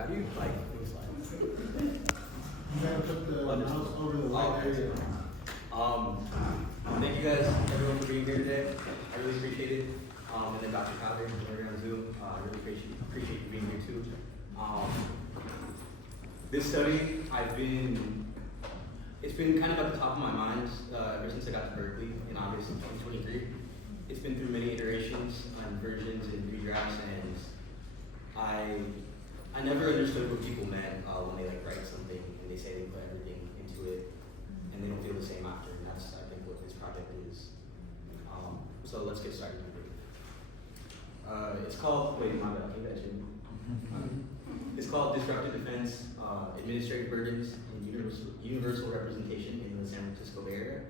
how do you like things like? You gotta put the mouse over the white area. Thank you guys, everyone, for being here today. I really appreciate it. And then Dr. Crowder, over on Zoom, I really appreciate you being here too. This study, it's been kind of at the top of my mind ever since I got to Berkeley in August of 2023. It's been through many iterations and versions and redrafts, and I never understood what people meant when they like write something and they say they put everything into it and they don't feel the same after, and that's I think what this project is. So let's get started. It's called, wait, my bad, I think it's called Disruptive Defense, Administrative Burdens, and Universal Representation in the San Francisco Bay Area.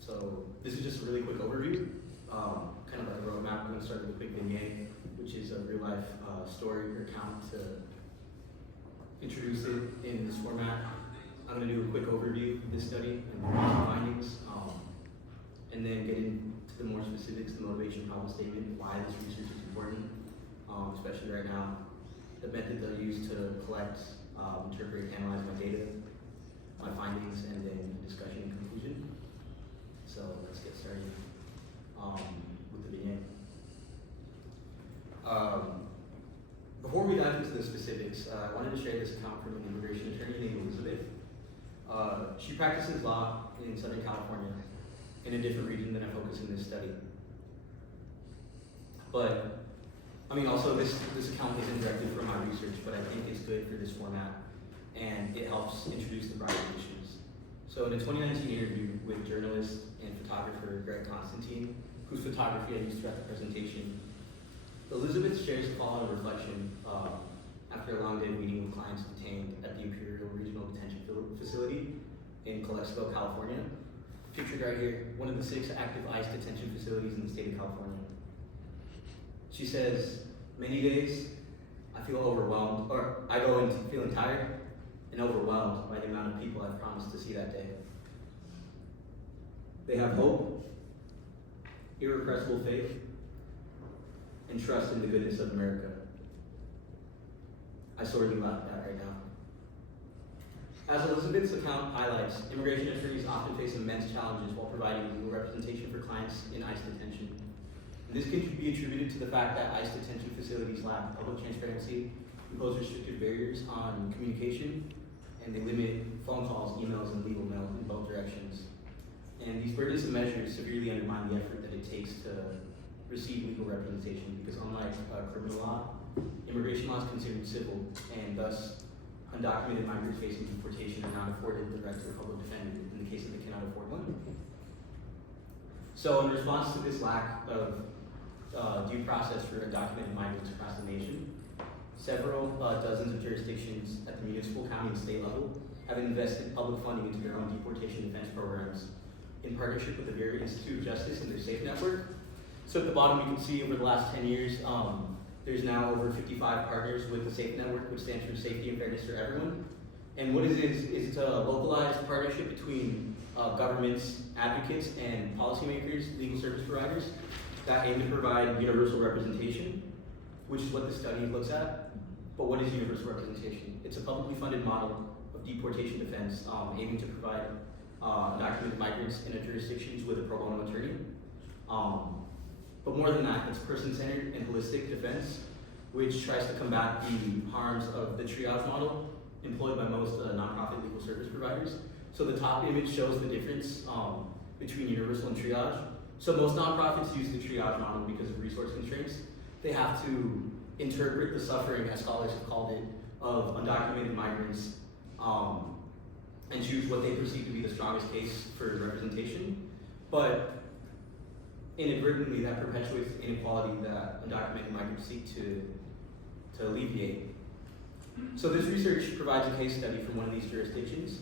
So this is just a really quick overview, kind of like a roadmap. We're going to start with a quick vignette, which is a real life story or account to introduce it in this format. I'm going to do a quick overview of this study and the findings, and then get into the more specifics, the motivation problem statement, why this research is important, especially right now, the methods I use to collect, interpret, analyze my data, my findings, and then discussion and conclusion. So let's get started with the vignette. Before we dive into the specifics, I wanted to share this account from an immigration attorney named Elizabeth. She practices law in Southern California, in a different region than I focus in this study. But, I mean, also this account isn't directly from my research, but I think it's good for this format, and it helps introduce the broader issues. So in a 2019 interview with journalist and photographer Greg Constantine, whose photography I used throughout the presentation, Elizabeth shares the following reflection after a long day meeting with clients detained at the Imperial Regional Detention Facility in Calexico, California. Pictured right here, one of the 6 active ICE detention facilities in the state of California. She says, many days I feel overwhelmed, or I go into feeling tired and overwhelmed by the amount of people I've promised to see that day. They have hope, irrepressible faith, and trust in the goodness of America. I sorely laugh at that right now. As Elizabeth's account highlights, immigration attorneys often face immense challenges while providing legal representation for clients in ICE detention. And this can be attributed to the fact that ICE detention facilities lack public transparency, impose restrictive barriers on communication, and they limit phone calls, emails, and legal mail in both directions. And these burdensome measures severely undermine the effort that it takes to receive legal representation, because unlike criminal law, immigration law is considered civil, and thus undocumented migrants facing deportation are not afforded the right to a public defender in the case that they cannot afford one. So in response to this lack of due process for undocumented migrants across the nation, several dozens of jurisdictions at the municipal, county, and state level have invested public funding into their own deportation defense programs in partnership with the Berkeley Institute of Justice and their SAFE network. So at the bottom you can see over the last 10 years, there's now over 55 partners with the SAFE network, which stands for Safety and Fairness for Everyone. And what it is it's a localized partnership between governments, advocates, and policymakers, legal service providers that aim to provide universal representation, which is what this study looks at. But what is universal representation? It's a publicly funded model of deportation defense aiming to provide undocumented migrants in jurisdictions with a pro bono attorney. But more than that, it's person-centered and holistic defense, which tries to combat the harms of the triage model employed by most nonprofit legal service providers. So the top image shows the difference between universal and triage. So most nonprofits use the triage model because of resource constraints. They have to interpret the suffering, as scholars have called it, of undocumented migrants and choose what they perceive to be the strongest case for representation. But inadvertently, that perpetuates the inequality that undocumented migrants seek to alleviate. So this research provides a case study from one of these jurisdictions.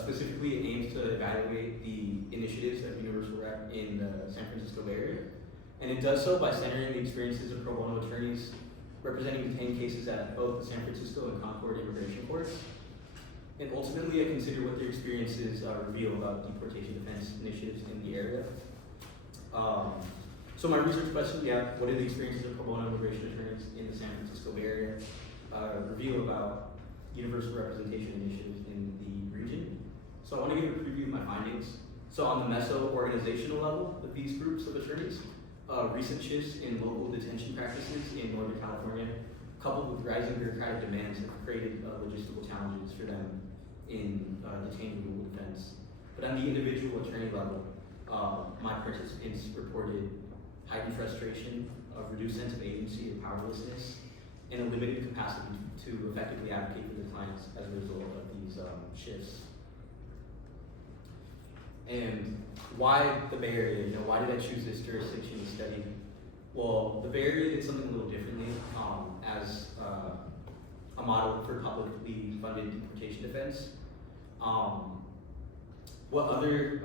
Specifically, it aims to evaluate the initiatives of Universal Rep in the San Francisco Bay Area. And it does so by centering the experiences of pro bono attorneys representing detained cases at both the San Francisco and Concord immigration courts. And ultimately, I consider what their experiences reveal about deportation defense initiatives in the area. So my research question, what are the experiences of pro bono immigration attorneys in the San Francisco Bay Area? Review about universal representation initiatives in the region. So I want to give a preview of my findings. So on the meso-organizational level of these groups of attorneys, recent shifts in local detention practices in Northern California, coupled with rising bureaucratic demands, have created logistical challenges for them in detaining legal defense. But on the individual attorney level, my participants reported heightened frustration, a reduced sense of agency and powerlessness, and a limited capacity to effectively advocate for their clients as a result of these shifts. And why the Bay Area? Why did I choose this jurisdiction to study? Well, the Bay Area did something a little differently as a model for publicly funded deportation defense. What other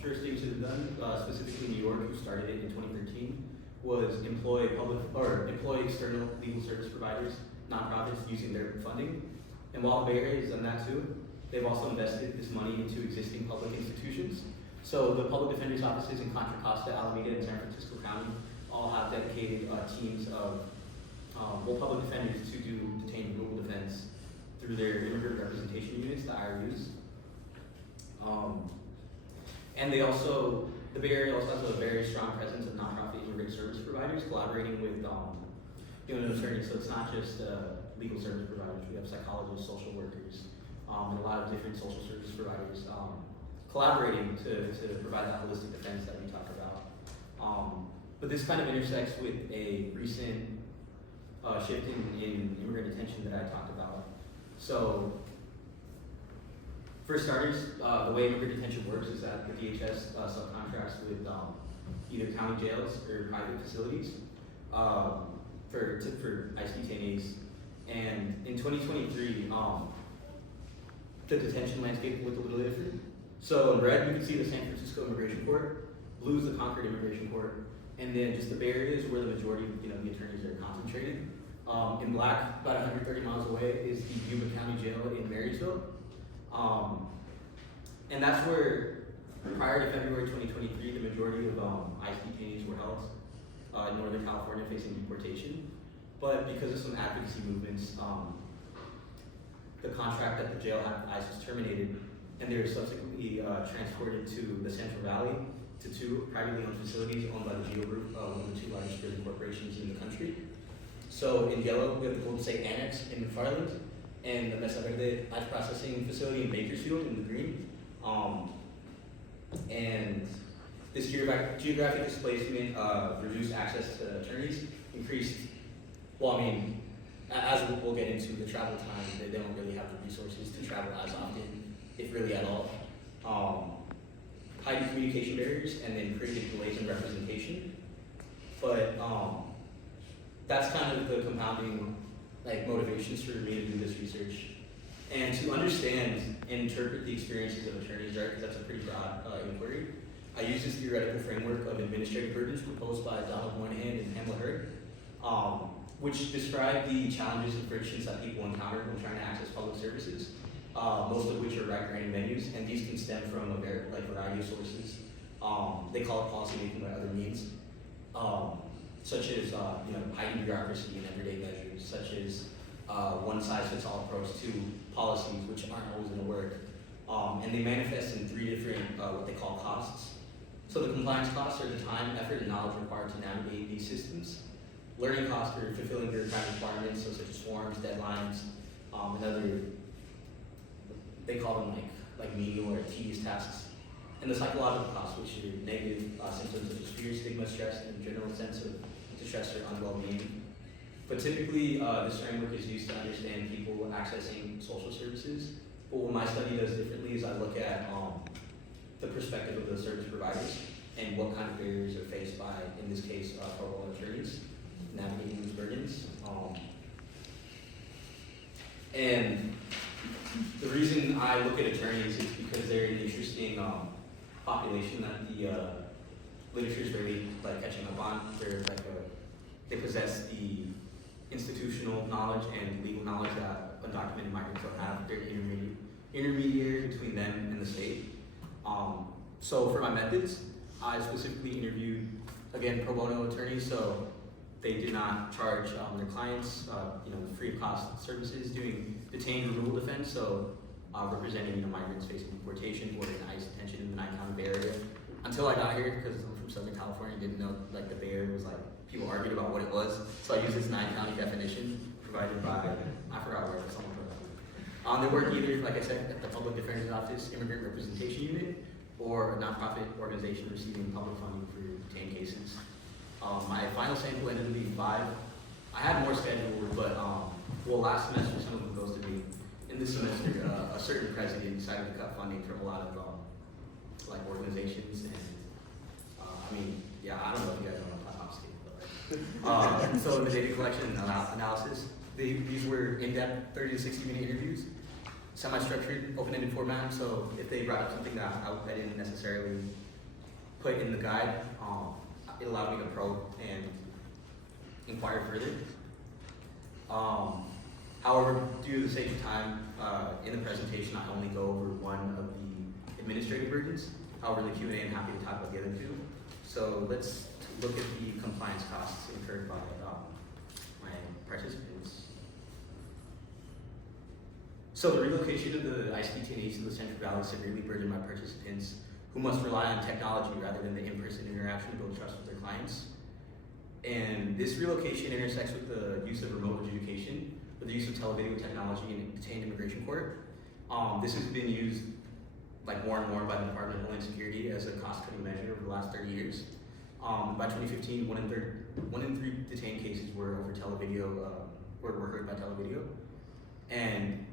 jurisdictions have done, specifically New York, who started it in 2013, was employ external legal service providers, nonprofits, using their funding. And while the Bay Area has done that too, they've also invested this money into existing public institutions. So the public defender's offices in Contra Costa, Alameda, and San Francisco County all have dedicated teams of public defenders to do detained legal defense through their immigrant representation units, the IRUs. And the Bay Area also has a very strong presence of nonprofit immigrant service providers collaborating with attorneys. So it's not just legal service providers. We have psychologists, social workers, and a lot of different social service providers collaborating to provide that holistic defense that we talk about. But this kind of intersects with a recent shift in immigrant detention that I talked about. So, for starters, the way immigrant detention works is that the DHS subcontracts with either county jails or private facilities for ICE detainees. And in 2023, the detention landscape looked a little different. So in red, you can see the San Francisco Immigration Court. Blue is the Concord Immigration Court. And then just the Bay Area is where the majority of the attorneys are concentrated. In black, about 130 miles away, is the Yuba County Jail in Marysville. And that's where, prior to February 2023, the majority of ICE detainees were held in Northern California facing deportation. But because of some advocacy movements, the contract at the jail at ICE was terminated, and they were subsequently transported to the Central Valley to two privately owned facilities owned by the GEO Group, one of the two largest prison corporations in the country. So in yellow, we have the Golden State Annex in McFarland, and the Mesa Verde Ice Processing Facility in Bakersfield in the green. And this geographic displacement reduced access to attorneys, increased, as we'll get into, the travel time, they don't really have the resources to travel as often, if really at all. Heightened communication barriers, and then created delays in representation. But that's kind of the compounding motivations for me to do this research. And to understand and interpret the experiences of attorneys, right, because that's a pretty broad inquiry, I use this theoretical framework of administrative burdens proposed by Donald Moynihan and Pamela Hurd, which describe the challenges and frictions that people encounter when trying to access public services, most of which are right-granting venues, and these can stem from a variety of sources. They call it policymaking by other means, such as heightened bureaucracy and everyday measures, such as one-size-fits-all approach to policies, which aren't always going to work. And they manifest in three different, what they call costs. So the compliance costs are the time, effort, and knowledge required to navigate these systems. Learning costs are fulfilling bureaucratic requirements, so such as forms, deadlines, and other, they call them like menial or tedious tasks. And the psychological costs, which are negative symptoms such as fear, stigma, stress, and a general sense of distress or unwell-being. But typically, this framework is used to understand people accessing social services. But what my study does differently is I look at the perspective of the service providers and what kind of barriers are faced by, in this case, pro bono attorneys navigating these burdens. And the reason I look at attorneys is because they're an interesting population that the literature is really catching up on. They possess the institutional knowledge and legal knowledge that undocumented migrants don't have. They're intermediary between them and the state. So for my methods, I specifically interviewed again, pro bono attorneys, so they do not charge their clients, free of cost services doing detain removal defense, so representing migrants facing deportation or in ICE detention in the Nye-County Bay Area. Until I got here, because I'm from Southern California, didn't know like the Bay Area was like, people argued about what it was, so I used this Nye-County definition provided by, I forgot where, someone put that. They work either, like I said, at the Public Defender's Office Immigrant Representation Unit, or a nonprofit organization receiving public funding for detained cases. My final sample ended up being 5. I had more scheduled, but last semester some of them ghosted me. In this semester, a certain president decided to cut funding from a lot of like organizations, and I don't know if you guys know what I'm talking about. So in the data collection and analysis, these were in-depth 30 to 60 minute interviews, semi-structured, open-ended format. So if they brought up something that I didn't necessarily put in the guide, it allowed me to probe and inquire further. However, due to the sake of time, in the presentation, I only go over one of the administrative burdens. However, in the Q&A, I'm happy to talk about the other 2. So let's look at the compliance costs incurred by my participants. So the relocation of the ICE detainees to the Central Valley severely burdened my participants, who must rely on technology rather than the in-person interaction to build trust with their clients. And this relocation intersects with the use of remote adjudication, with the use of televideo technology in detained immigration court. This has been used like more and more by the Department of Homeland Security as a cost-cutting measure over the last 30 years. By 2015, one in three detained cases were over televideo, were heard by televideo. And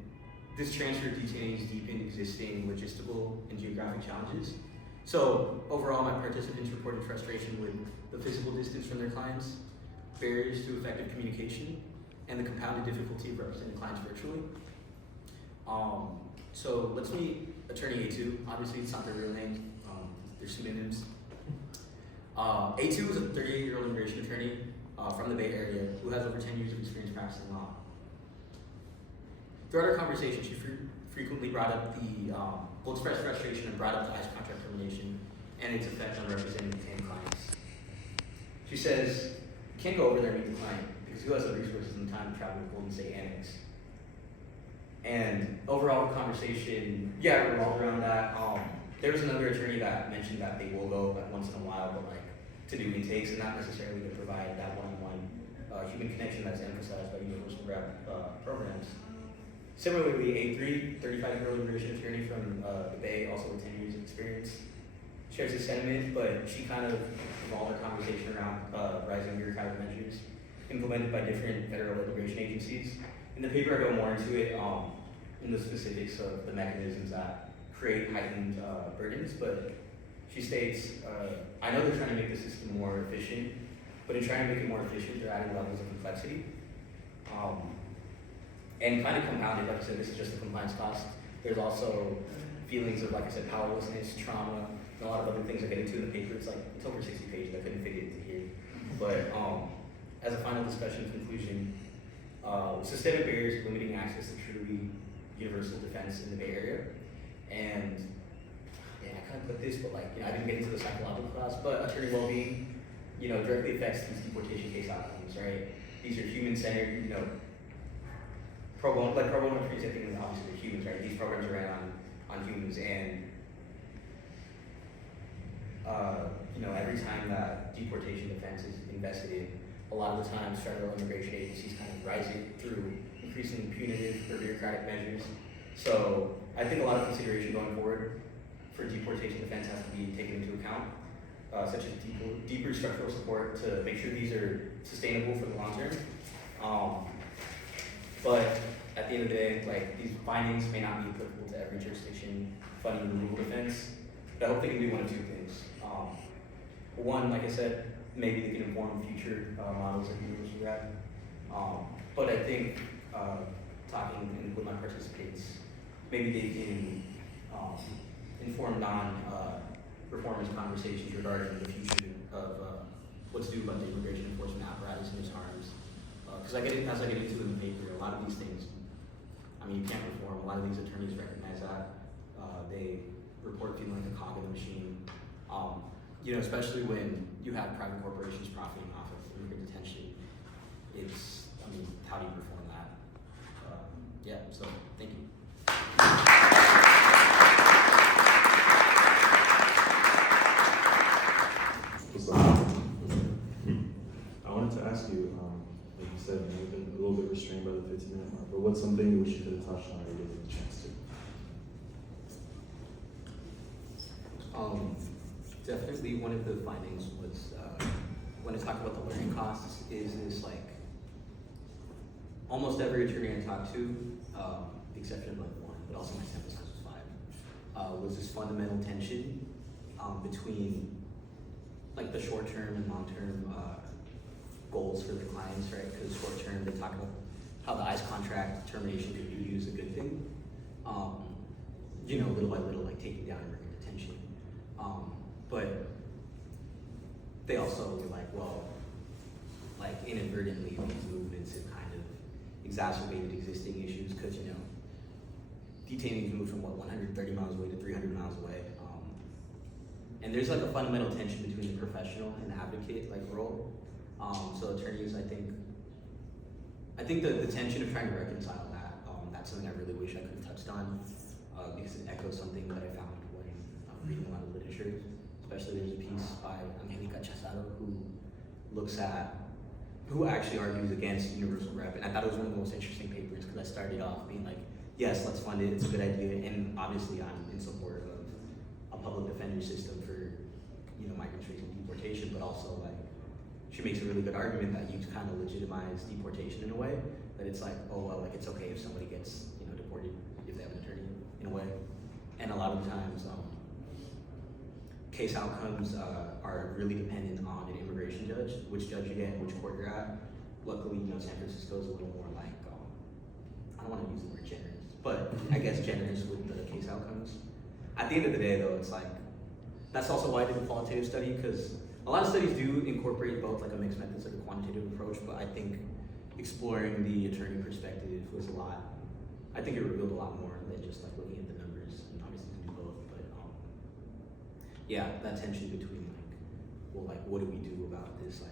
this transfer of detainees deepened existing logistical and geographic challenges. So overall, my participants reported frustration with the physical distance from their clients, barriers to effective communication, and the compounded difficulty of representing clients virtually. So let's meet Attorney A2. Obviously, it's not their real name. They're pseudonyms. A2 is a 38-year-old immigration attorney from the Bay Area who has over 10 years of experience practicing law. Throughout our conversation, she frequently brought up will express frustration and brought up the ICE contract termination and its effect on representing detained clients. She says, you can't go over there and meet the client because who has the resources and time to travel to Golden State Annex? And overall, the conversation, revolved around that. There was another attorney that mentioned that they will go like once in a while, but like to do intakes and not necessarily to provide that one-on-one human connection that's emphasized by universal rep programs. Similarly, A3, 35-year-old immigration attorney from the Bay, also with 10 years of experience, shares this sentiment, but she kind of evolved her conversation around rising bureaucratic measures implemented by different federal immigration agencies. In the paper, I go more into it in the specifics of the mechanisms that create heightened burdens, but she states, I know they're trying to make the system more efficient, but in trying to make it more efficient, they're adding levels of complexity. And kind of compounded, like I said, this is just the compliance cost. There's also feelings of, like I said, powerlessness, trauma, and a lot of other things I get into in the paper. It's over 60 pages, I couldn't fit it into here. But as a final discussion conclusion, systemic barriers limiting access to truly universal defense in the Bay Area. And I kind of put this, but I didn't get into the psychological class, but attorney well-being, directly affects these deportation case outcomes, right? These are human-centered, pro bono attorneys, I think obviously they're humans, right? These programs are ran on humans, and every time that deportation defense is invested in, a lot of the times federal immigration agencies kind of rise it through increasingly punitive or bureaucratic measures. So I think a lot of consideration going forward for deportation defense has to be taken into account, such as deeper structural support to make sure these are sustainable for the long term. But at the end of the day, these findings may not be applicable to every jurisdiction funding removal defense, but I hope they can do one of 2 things. One, like I said, maybe they can inform future models of universal rep. But I think talking with my participants, maybe they can inform non-performance conversations regarding the future of what's due about the immigration enforcement apparatus and its harms. Because as I get into in the paper, a lot of these things, you can't reform. A lot of these attorneys recognize that. They report feeling like a cog in the machine. you know, especially when you have private corporations profiting off of immigrant detention, it's, I mean, how do you perform that? Yeah, so thank you. I wanted to ask you, like you said, you've been a little bit restrained by the 15-minute mark, but what's something you wish you could have touched on or you didn't get the chance to? Definitely one of the findings was when I talk about the learning costs is this like almost every attorney I talked to, the exception of like one, but also my sample size was 5, was this fundamental tension between like the short-term and long-term goals for the clients, right? Because short-term, they talk about how the ICE contract termination could be used as a good thing. You know, little by little, like taking down immigrant detention. But they also were like, well, like inadvertently, these movements have kind of exacerbated existing issues because, you know, detainees move from what, 130 miles away to 300 miles away. And there's like a fundamental tension between the professional and the advocate like role. So attorneys, I think the tension of trying to reconcile that, that's something I really wish I could have touched on because it echoes something that I found when reading a lot of literature. Especially there's a piece by Angelica Chazado who actually argues against universal rep. And I thought it was one of the most interesting papers because I started off being like, yes, let's fund it, it's a good idea. And obviously I'm in support of a public defender system for, you know, migrants facing deportation, but also like, she makes a really good argument that you kind of legitimize deportation in a way, that it's like, oh, well, like it's okay if somebody gets, you know, deported if they have an attorney in a way. And a lot of times, case outcomes are really dependent on an immigration judge, which judge you get, which court you're at. Luckily, you know, San Francisco is a little more like, I don't want to use the word generous, but I guess generous with the case outcomes. At the end of the day though, it's like, that's also why I did a qualitative study, because a lot of studies do incorporate both like a mixed methods, like a quantitative approach, but I think exploring the attorney perspective was a lot, I think it revealed a lot more than just like looking at the numbers, and obviously you can do both, but yeah, that tension between like, well, like what do we do about this like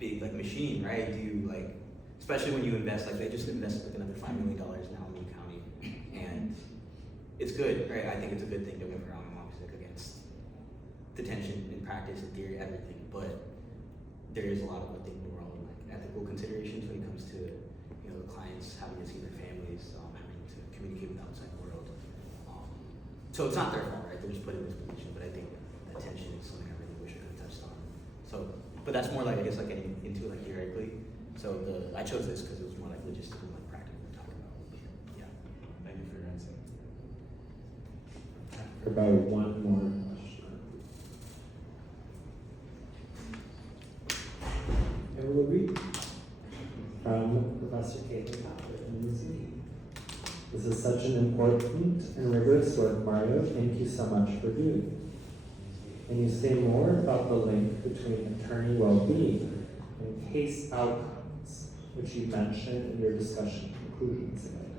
big like machine, right? Do you like, especially when you invest, like they just invested like another $5 million in Alameda County, and it's good, right? I think it's a good thing, don't get me wrong, I'm obviously like against detention in practice, in theory, everything, but there is a lot of, I think, moral and like ethical considerations when it comes to, you know, the clients having to see their families, having to communicate with the outside world. So it's not their fault, right? They're just put in this position, but I think that tension is something I really wish I could have touched on. So, but that's more like, I guess, like getting into it like theoretically. So I chose this because it was more like logistical and like practical to talk about. But yeah. Thank you for your answer. About one more question. I will read from Professor Caitlin Cochran in this meeting. This is such an important and rigorous work, Mario. Thank you so much for doing it. Can you say more about the link between attorney well-being and case outcomes, which you mentioned in your discussion conclusions today?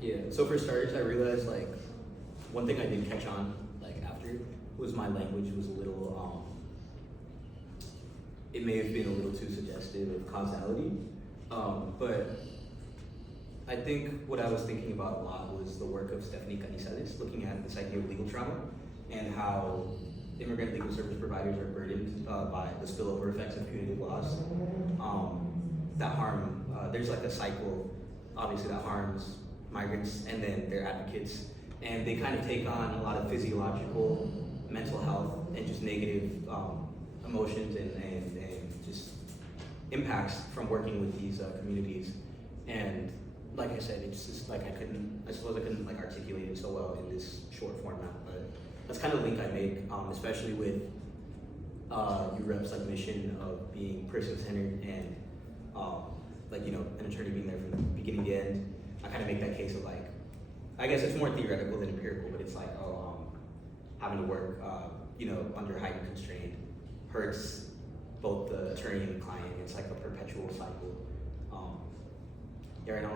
Yeah, so for starters, I realized like, one thing I did catch on like after was my language was a little, it may have been a little too suggestive of causality, but I think what I was thinking about a lot was the work of Stephanie Canizales, looking at this idea of legal trauma and how immigrant legal service providers are burdened by the spillover effects of punitive laws that harm, there's like a cycle, obviously, that harms migrants and then their advocates. And they kind of take on a lot of physiological, mental health, and just negative emotions and just impacts from working with these communities. And like I said, it's just like I suppose I couldn't like articulate it so well in this short format, but that's kind of the link I make, especially with UREP's like mission of being person-centered and like, you know, an attorney being there from the beginning to end. I kind of make that case of like, I guess it's more theoretical than empirical, but it's like, having to work, you know, under heightened constraint hurts both the attorney and the client. It's like a perpetual cycle. Yeah,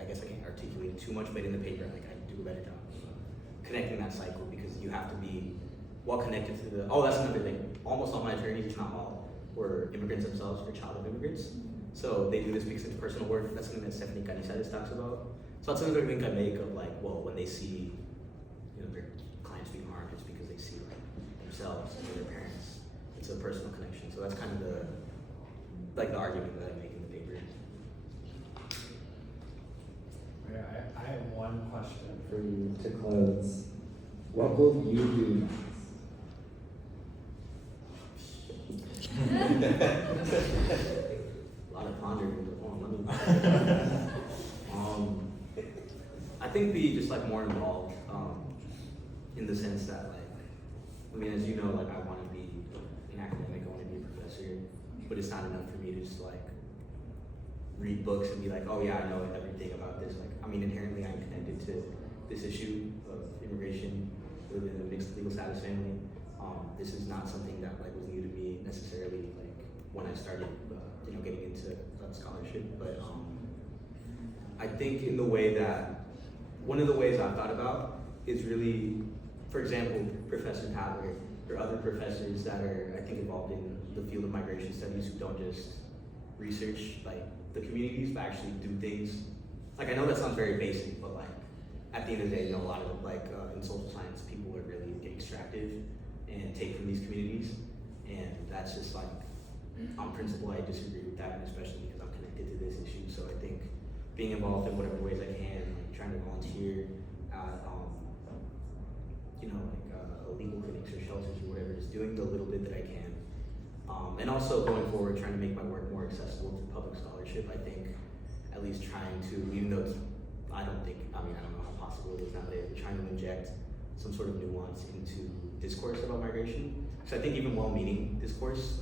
I guess I can't articulate it too much, but in the paper, like I do a better job of connecting that cycle because you have to be well connected to the, oh, that's another thing. Almost all my attorneys, if not all, were immigrants themselves or child of immigrants. So they do this because it's personal work. That's something that Stephanie Canizales talks about. So that's another link I make of like, well, when they see, you know, their clients being harmed, it's because they see like themselves or their parents. It's a personal connection. So that's kind of the, like the argument that I make in the paper. I have one question for you to close. What will you do next? A lot of pondering with the poem. I think be just like more involved, in the sense that like, I mean, as you know, like I want to be an academic, I want to be a professor, but it's not enough for me to just like read books and be like, oh yeah, I know everything about this. Like, I mean, inherently I'm connected to this issue of immigration within a mixed legal status family. This is not something that like was new to me necessarily, like when I started, you know, getting into scholarship. But I think in the way that, one of the ways I've thought about is really, for example, Professor Padler or other professors that are, I think, involved in the field of migration studies who don't just research like the communities, but actually do things. Like, I know that sounds very basic, but like at the end of the day, you know, a lot of like in social science, people are really get extractive and take from these communities, and that's just like, on principle, I disagree with that, and especially because I'm connected to this issue. So I think being involved in whatever ways I can, like trying to volunteer at, you know, like legal clinics or shelters or whatever, just doing the little bit that I can. And also going forward, trying to make my work more accessible to public scholarship. I think at least trying to, even though it's, I don't know how possible it is nowadays, but trying to inject some sort of nuance into discourse about migration. So I think even well-meaning discourse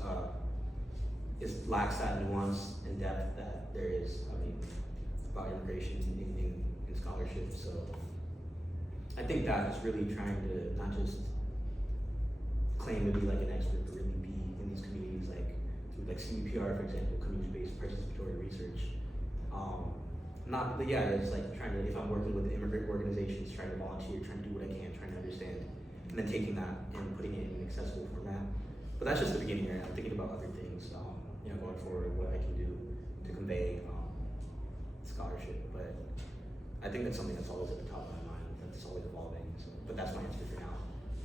lacks that nuance and depth that there is, I mean, about immigration in scholarship. So I think that is really trying to not just claim to be like an expert, but really be in these communities, like through like CBPR, for example, community-based participatory research. It's like trying to, if I'm working with immigrant organizations, trying to volunteer, trying to do what I can, trying to understand, and then taking that and putting it in an accessible format. But that's just the beginning here. I'm thinking about other things, you know, going forward, what I can do to convey scholarship. But I think that's something that's always at the top of my mind. That's always evolving. So, but that's my answer for now.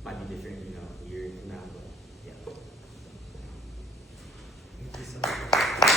Might be different, you know, a year from now. But yeah. Thank you so much.